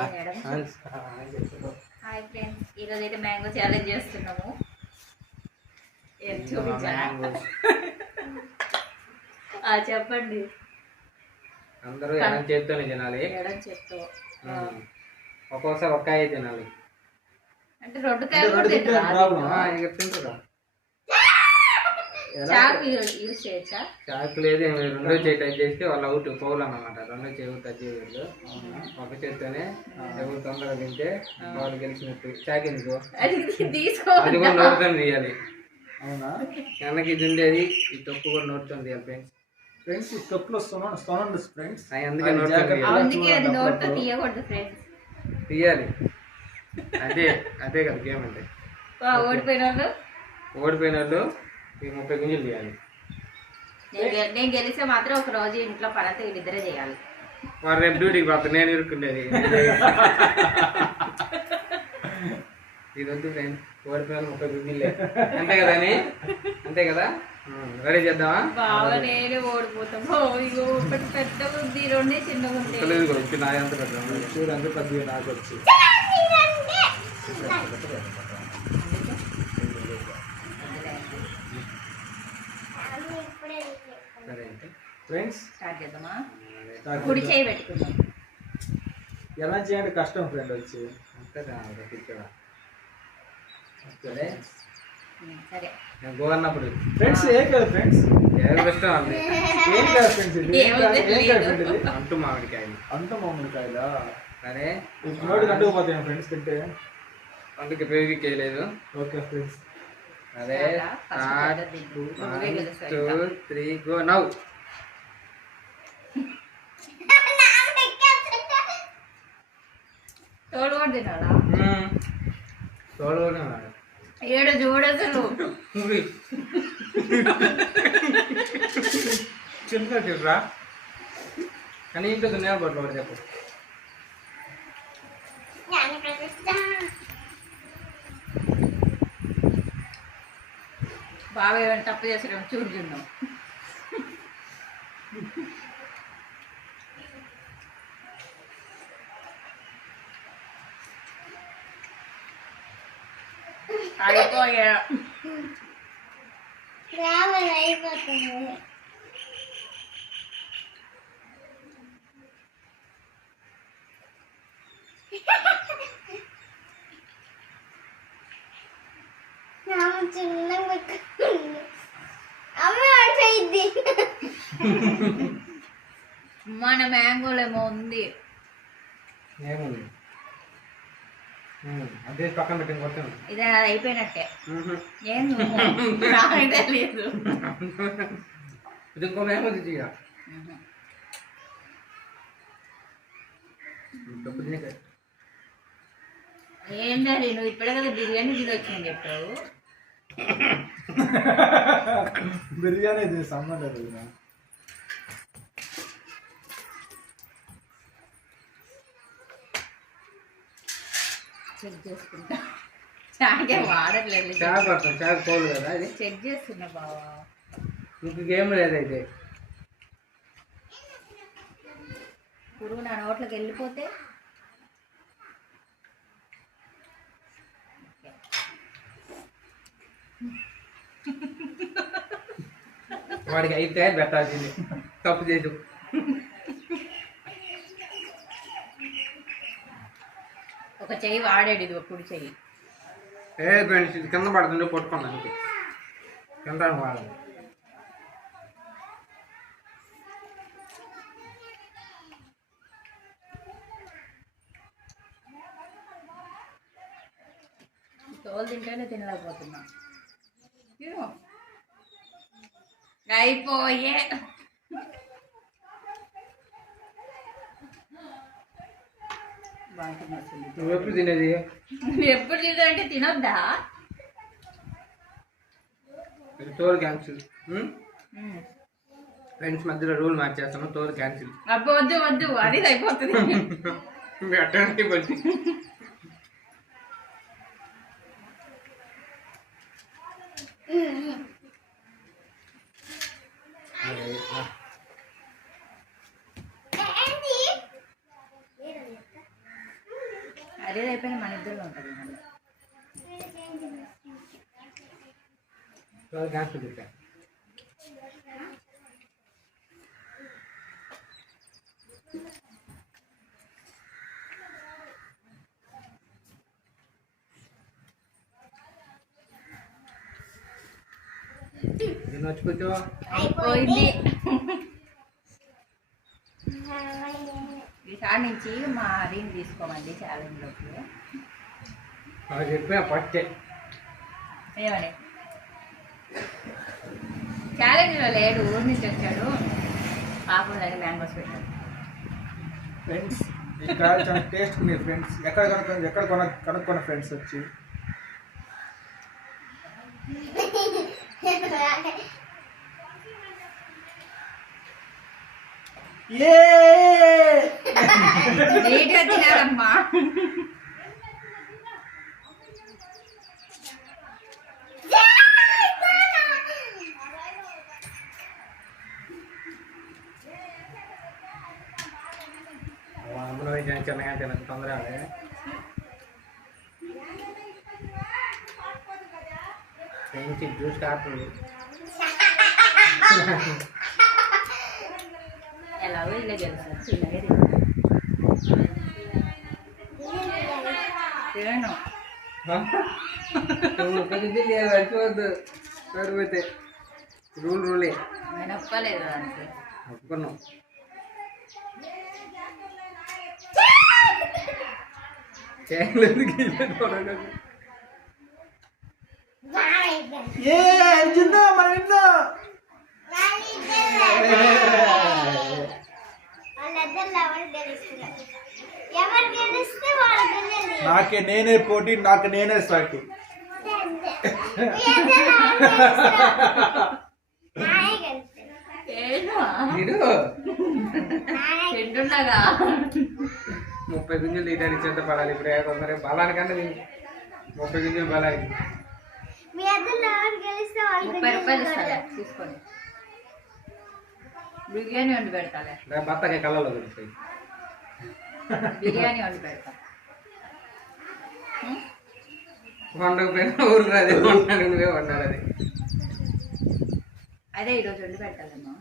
Hi friends, ఈరోజు అయితే mango challenge చేస్తున్నాము. చెప్పండి. అందరూ ఎడం చేత్తోనే తినాలి. ఎడం చేత్తో ఒక్కోసారి ఒక్కాయ తినాలి. అంటే రెండు కాయలు తింటారా? చాకు యూజ్ చేయొచ్చా? చాకు లేదు, రెండో చేయి టచ్ చేస్తే వాళ్ళు అవుట్ పౌలు అన్నమాట. రెండో చేయి టచ్ చేయకూడదు. ఒక చేత్తోనే ఎవరు తొందరగా తింటే వాళ్ళు గెలిచినట్టు. చాకు ఎందుకు అది కూడా నోటితో తీయాలి. అవునా? వెనక్కి ఇది ఉండేది, ఈ తొక్కు కూడా నోటితో తీయాలి ఫ్రెండ్స్. ఫ్రెండ్స్ ఈ తొక్కులో వస్తున్నాను ఫ్రెండ్స్. అందుకే నోటితో తీయకూడదు ఫ్రెండ్స్, తీయాలి. అదే అదే కదా గేమ్ అంటే. ఓడిపోయిన వాళ్ళు ఈ 30 గింజలు తీయాలి. నేను గెలిస్తే మాత్రం ఒక రోజు ఇంట్లో పనంతా వీళ్ళిద్దరే చేయాలి. వారు రేపు డ్యూటీకి పోతారు, నేను ఇరుక్కుండేది. ఇది వద్దు ఫ్రెండ్స్, ఓడిపోయిన 30 గింజలే. అంతే కదా అని? అంతే కదా? రెడీ చేద్దామా? బాగా నేనే ఓడిపోతాము. ఇగో ఒకటి పెద్ద ఉంది, రెండే చిన్నగా ఉంది. నా ఎంత పెద్ద చూడండి, కొద్దిగా నాకు వచ్చి ఫ్రెండ్స్ స్టార్ట్ చేద్దామా? కుడి చేయి పెట్టుకుందాం. ఎలా చేయండి కష్టం ఫ్రెండ్ వచ్చి. సరే గో అన్నప్పుడు ఫ్రెండ్స్ ఏం కాదు ఫ్రెండ్స్, ఏం కష్టం అండి. ఏం కాదు ఫ్రెండ్స్, అంటు మామిడికాయలు. అంత మామిడికాయలా? సరే నోటికి అంటుకుపోతాయి ఫ్రెండ్స్ తింటే. అందుకే పేరుకి చేయలేదు. ఓకే ఫ్రెండ్స్, అదే 1 2 3 గో నౌ. తోడు కూడా తినాలా? తోడు కూడా ఏడు చూడసలు చిన్న తిర్రా కానీ ఇంట్లో దునియా పట్ల ఒకటి చెప్పు. బాగా ఏమైనా తప్పు చేసారేమో చూడుచున్నాం. అయిపోయా మన మ్యాంగోలేమో ఉంది. ఏముంది? అదే పక్కన పెట్టింది కొత్త. ఇది అయిపోయినట్టే. ఏం నాకైతే లేదు. ఇది ఇంకో మేము తీయ ఏంటండి, నువ్వు ఇప్పుడే కదా బిర్యానీ తిని వచ్చిందని చెప్పావు. బిర్యానీ ఇది సంబంధం లేదు. చెక్ చేసుకుంటా. చాకే వాడట్లేదు. చాకు పడతాం, చాకు పోలు కదా అది. చెక్ చేస్తున్నా బావా. మీకు గేమ్ లేదైతే పురుగు నా నోట్లోకి వెళ్ళిపోతే వాడికి అయితే పెట్టాల్సింది. తప్పు చేసు. ఒక చెయ్యి వాడాడు, ఇది కుడి చెయ్యి. ఫ్రెండ్స్ ఇది కింద పడుతుండే పట్టుకున్నాను. కింద వాడాలి. తోలు తింటేనే తినలేకపోతున్నా. అయిపోయే నువ్వు ఎప్పుడు తినేది? ఎప్పుడు తింటే తినొద్దా? తోలు క్యాన్సిల్. ఫ్రెండ్స్ మధ్యలో రూల్ మార్చేస్తాను, తోలు క్యాన్సిల్. అబ్బో వద్దు వద్దు, అది అయిపోతుంది. అట్టడానికి బట్టి అదే అయిపోయినా మన ఇద్దరు ఉంటుంది గ్యాస్ చెప్పా నచ్చుకోవచ్చు అయిపోయింది ఈసారి నుంచి మా హరిని తీసుకోమండి ఛాలెంజ్లోకి చెప్పా పట్టే ఏమని ఛాలెంజ్లో లేడు ఊరి నుంచి వచ్చాడు కాకుండా మ్యాంగోస్ పెట్టాడు ఫ్రెండ్స్ ఈ కాయ చాలా టేస్ట్ ఉంది ఫ్రెండ్స్. ఎక్కడ కనుక్కున్న ఫ్రెండ్స్ వచ్చి నీట్గా తినాలమ్మా. అందులో చిన్నగా తినచ్చు తొందరగా పెంచి జ్యూస్ కాస్తుంది ఎలాగో ఇలా తెలుసు చిన్నగా తినను మర్చిపోద్దు పడిపోతే రూలే నేను ఒప్పుకోలేదు అంటే ఒప్పుకున్నాం. నాకే నేనే పోటీ, నాకు నేనే సాటి. తింటున్నాగా 30 గింజలు తీయడానికి ఎంత పడాలి ఇప్పుడు తొందర బలానికన్నా 30 గింజలు బలానికి 30 రూపాయలు ఇస్తాలే తీసుకొని బిర్యానీ వండి పెడతాలే. బత్తకాయ కళ్ళలో దొరుకుతాయి. బిర్యానీ వండి పెడతా. వండకపోయినా ఊరికి అదే వండాలి, నువ్వే వండాలి. అది అదే ఈరోజు వండి పెడతాలేమ్మా.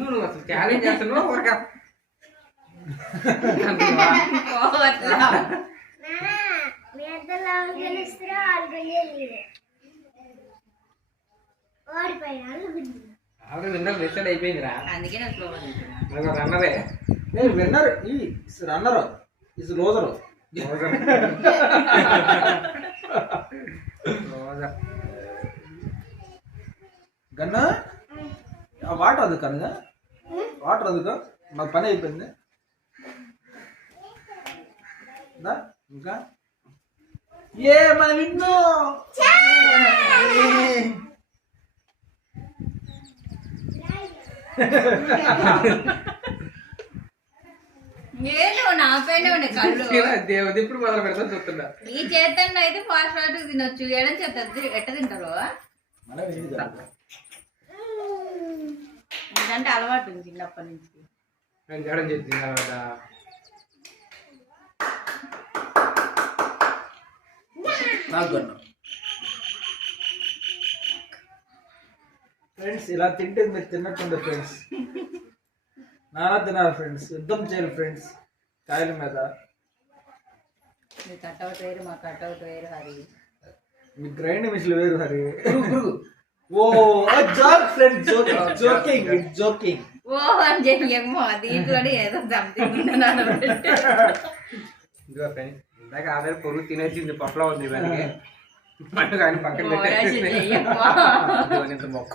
నువ్వు అసలు ఛాలెంజ్ చేస్తున్నావు ఊరక ఇందాక డిసైడ్ అయిపోయిందిరా. అందుకే నేను స్లోగా తింటున్నా. రన్నరే విన్నర్ ఈ రన్నర్ ఇస్ లోజర్. గన్నా వాటర్ అది కనుక వాటర్ అదుగా మాకు పని అయిపోయింది. ఇంకా ఏ మన విన్ను నేను నా పైన ఉండే కళ్ళు దేవుడు ఇప్పుడు మొదలు పెడతా చూస్తున్నా. ఈ చేతన్న అయితే ఫాస్ట్ ఫాస్ట్ తినొచ్చు. ఏడం చేత ఎట్ట తింటారు ఎందుకంటే అలవాటు ఉంది చిన్నప్పటి నుంచి. నేను చేయడం చేసింది ఫ్రెండ్స్. ఇలా తింటే మీరు తిన్నట్టుండే ఫ్రెండ్స్. నానా తినాలి ఫ్రెండ్స్. యుద్ధం చేయాలి ఫ్రెండ్స్ కాయల మీద. మీ కట్అవుట్ వేరు, మా కట్అవుట్ వేరు. హరి మీ గ్రైండ్ మిషన్ వేరు. హరి ఓ జోక్ ఫ్రెండ్స్, జోకింగ్ జోకింగ్. ఓ అని చెప్పేమో దీంట్లోనే ఏదో సంథింగ్ ఇదిగో ఫ్రెండ్స్, ఇందాక ఆధార పొరుగు తినేసింది పొట్టలో ఉంది దానికి. కానీ పక్కన పెట్టేసి మొక్క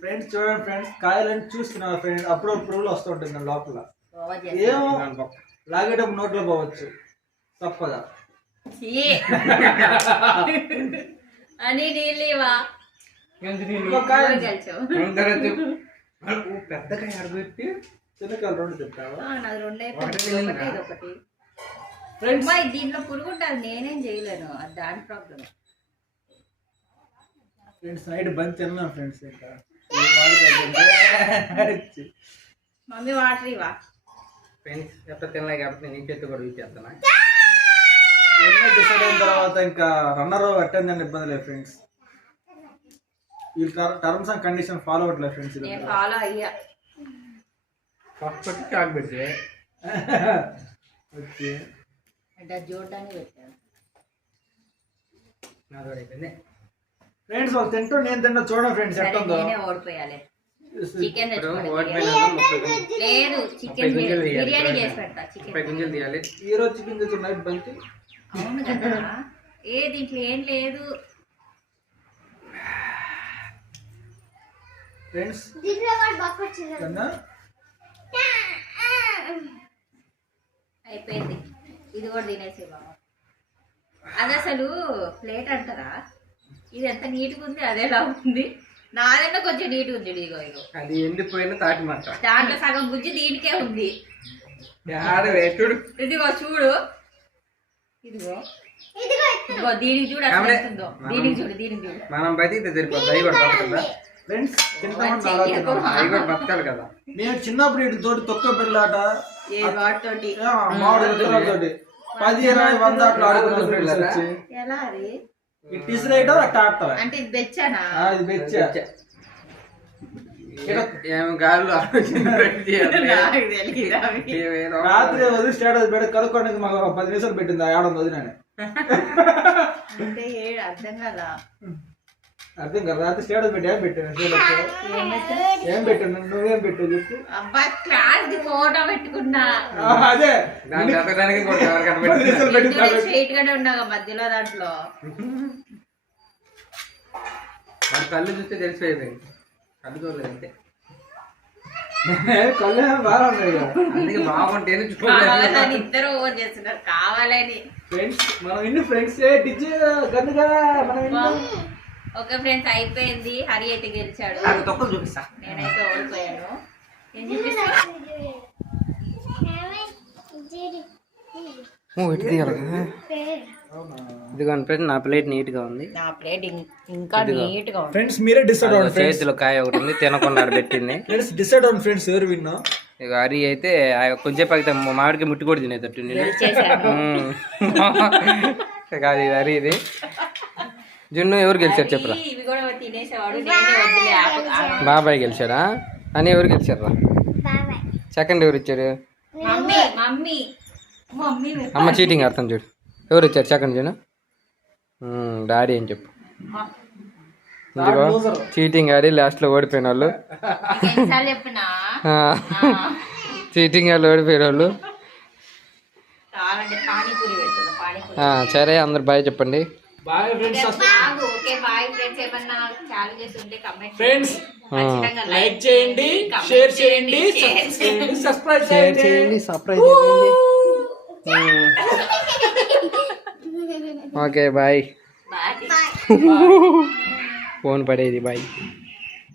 ఫ్రెండ్స్ చూడండి ఫ్రెండ్స్, కాయలని చూస్తున్నారు ఫ్రెండ్స్. అప్పుడు పురుగులు వస్తుంటుంది దాని లోపల. ఏమో లాగేటప్పుడు నోట్లో పోవచ్చు తప్పదా అని నీళ్ళివా పెద్ద కాయ అడగెట్టి చిన్నకాయలు రెండు తింటావా? నాది రెండే ఒకటి. దీంట్లో పురుగు ఉంటుంది, నేనేం చేయలేను. అది దాని ప్రాబ్లం. ఫ్రెండ్స్ నైట్ బంద్ తిన్నాం ఫ్రెండ్స్. ఇంకా మమ్మీ వాటర్ ఇవా ఫ్రెండ్స్ ఎట్లా తినలే కాబట్టి నేను చేతి కూడా ఇచ్చేస్తాను. ఎన్నో డిసైడ్ అయిన తర్వాత ఇంకా రన్నర్ అట్టేందని ఇబ్బంది లేదు ఫ్రెండ్స్. ఈ టర్మ్స్ అండ్ కండిషన్ ఫాలో అవ్వట్లేదు ఫ్రెండ్స్. నేను ఫాలో అయ్యా. ఫస్ట్ చాక్ పెడితే ఓకే అంటే చూడడానికి పెట్టాను. ఫ్రెండ్స్ వాళ్ళు తింటూ నేను తింటా చూడండి ఫ్రెండ్స్ సరే ఎట్టుందో. నేనే ఓడిపోయాలి. చికెన్ ఓడిపోయినా లేదు, చికెన్ బిర్యానీ చేసి పెడతా. చికెన్ గింజలు తీయాలి. ఈ రోజు చికెన్ తెచ్చు నైట్ బంతి. అవును కదా, దీంట్లో ఏం లేదు ఫ్రెండ్స్. అయిపోయింది. ఇది కూడా తినేసి బాబా. అది అసలు ప్లేట్ అంటారా? ఇది ఎంత నీట్గా ఉంది, అదేలా ఉంది. నాదన్నా కొంచెం నీట్గా ఉంది. ఇదిగో ఇగో అది ఎండిపోయిన తాటి మట్ట, దాంట్లో సగం గుజ్జు దీనికే ఉంది. చూడు ఇదిగో చూడు, ఇదిగో ఇదిగో దీనికి చూడు అసలు ఎంతుందో. దీనికి చూడు, దీనికి చూడు. మనం బతికితే సరిపోతుంది. అవి కూడా బతకదా ఫ్రెండ్స్? తింటామని అవి కూడా బతకాలి కదా. నేను చిన్నప్పుడు ఇటు తోటి తొక్క పిల్లాట ఏ వాటితోటి మామిడి విత్తనాలతోటి 10, 20, 100 అట్లా ఆడుకున్నాను ఫ్రెండ్స్. వచ్చి ఎలా అది ఇటు ఇసురేయటం అట్లా ఆడతావా? అంటే ఇది బెచ్చానా? ఇది బెచ్చా. ఏమి గాల్లో నాకు తెలియదు అవి. రాత్రి వదిలి స్టేటస్ పెట్టి కనుక్కోడానికి మాకు 10 నిమిషాలు పెట్టింది. ఆడడం వదిలినాను అంటే అర్థం కదా. అర్థం కదా. రాత్రి స్టేటస్ పెట్టి ఏం పెట్టాను? ఏం పెట్టాను? నువ్వేం పెట్టావు చెప్పు. అబ్బా క్లాస్ ఫోటో పెట్టుకున్నా. అదే దాన్ని చదవడానికి కూడా ఎవరికైనా 10 నిమిషాలు పెట్టింది. స్ట్రైట్ గానే ఉన్నాగా మధ్యలో దాంట్లో. వాడి కళ్ళు చూస్తే తెలిసిపోయింది. కళ్ళు చూడలేదు అంతే. కళ్ళు బాగా ఉన్నాయి కదా. అందుకే బాగుంటేనే కావాలని ఇద్దరు ఓవర్ చేస్తున్నారు కావాలని. ఫ్రెండ్స్ మనం ఇన్ని ఫ్రెండ్స్ డిజే గన్నుగా మనం ఓకే ఫ్రెండ్స్, అయిపోయింది. హరి అయితే గెలిచాడు, తొక్కలు చూపిస్తా. నేనైతే ఓడిపోయాను. ఏం చూపిస్తా? ఇదిగోండి నా ప్లేట్ నీట్ గా ఉంది. నా ప్లేట్ ఇంకా నీట్ గా ఉంది. ఫ్రెండ్స్ మీరే డిసైడ్ అవ్వండి. చేతిలో కాయ ఒకటి ఉంది, తినకుండా పెట్టింది. ఫ్రెండ్స్ డిసైడ్ అవ్వండి ఫ్రెండ్స్ ఎవరు విన్నా. ఇక హరి అయితే కొంచెం అయితే మామిడికి ముట్టి కూడా తినేటట్టు కాదు ఇది హరి. ఇది జున్ను ఎవరు గెలిచారు చెప్పరా? ఇవి కూడా తినేసేవాడు, నేనే వద్దులే. బాబాయ్ గెలిచాడా? అని ఎవరు గెలిచారా? సెకండ్ ఎవరు ఇచ్చారు? Mummy mummy mummy. అమ్మ చీటింగ్ అర్థం చూడు. ఎవరు ఇచ్చారు సెకండ్ జున్ను? డాడీ అని చెప్పు. ఇదిగో చీటింగ్ ఆడి లాస్ట్ లో ఓడిపోయిన వాళ్ళు. చెప్పినా చీటింగ్ ఆడి ఓడిపోయిన వాళ్ళు. పానీపూరి పెడుతున్నా, పానీపూరి. సరే అందరు బాయ్ చెప్పండి. Bye friends. Okay bye friends. ఏమన్నా ఛాలెంజెస్ ఉంటే కమెంట్ ఫ్రెండ్స్ లైక్ చేయండి, షేర్ చేయండి, సబ్స్క్రైబ్ చేయండి. సర్ప్రైజ్ చేయండి. Okay bye. బాయ్. ఫోన్ పడేది బాయ్.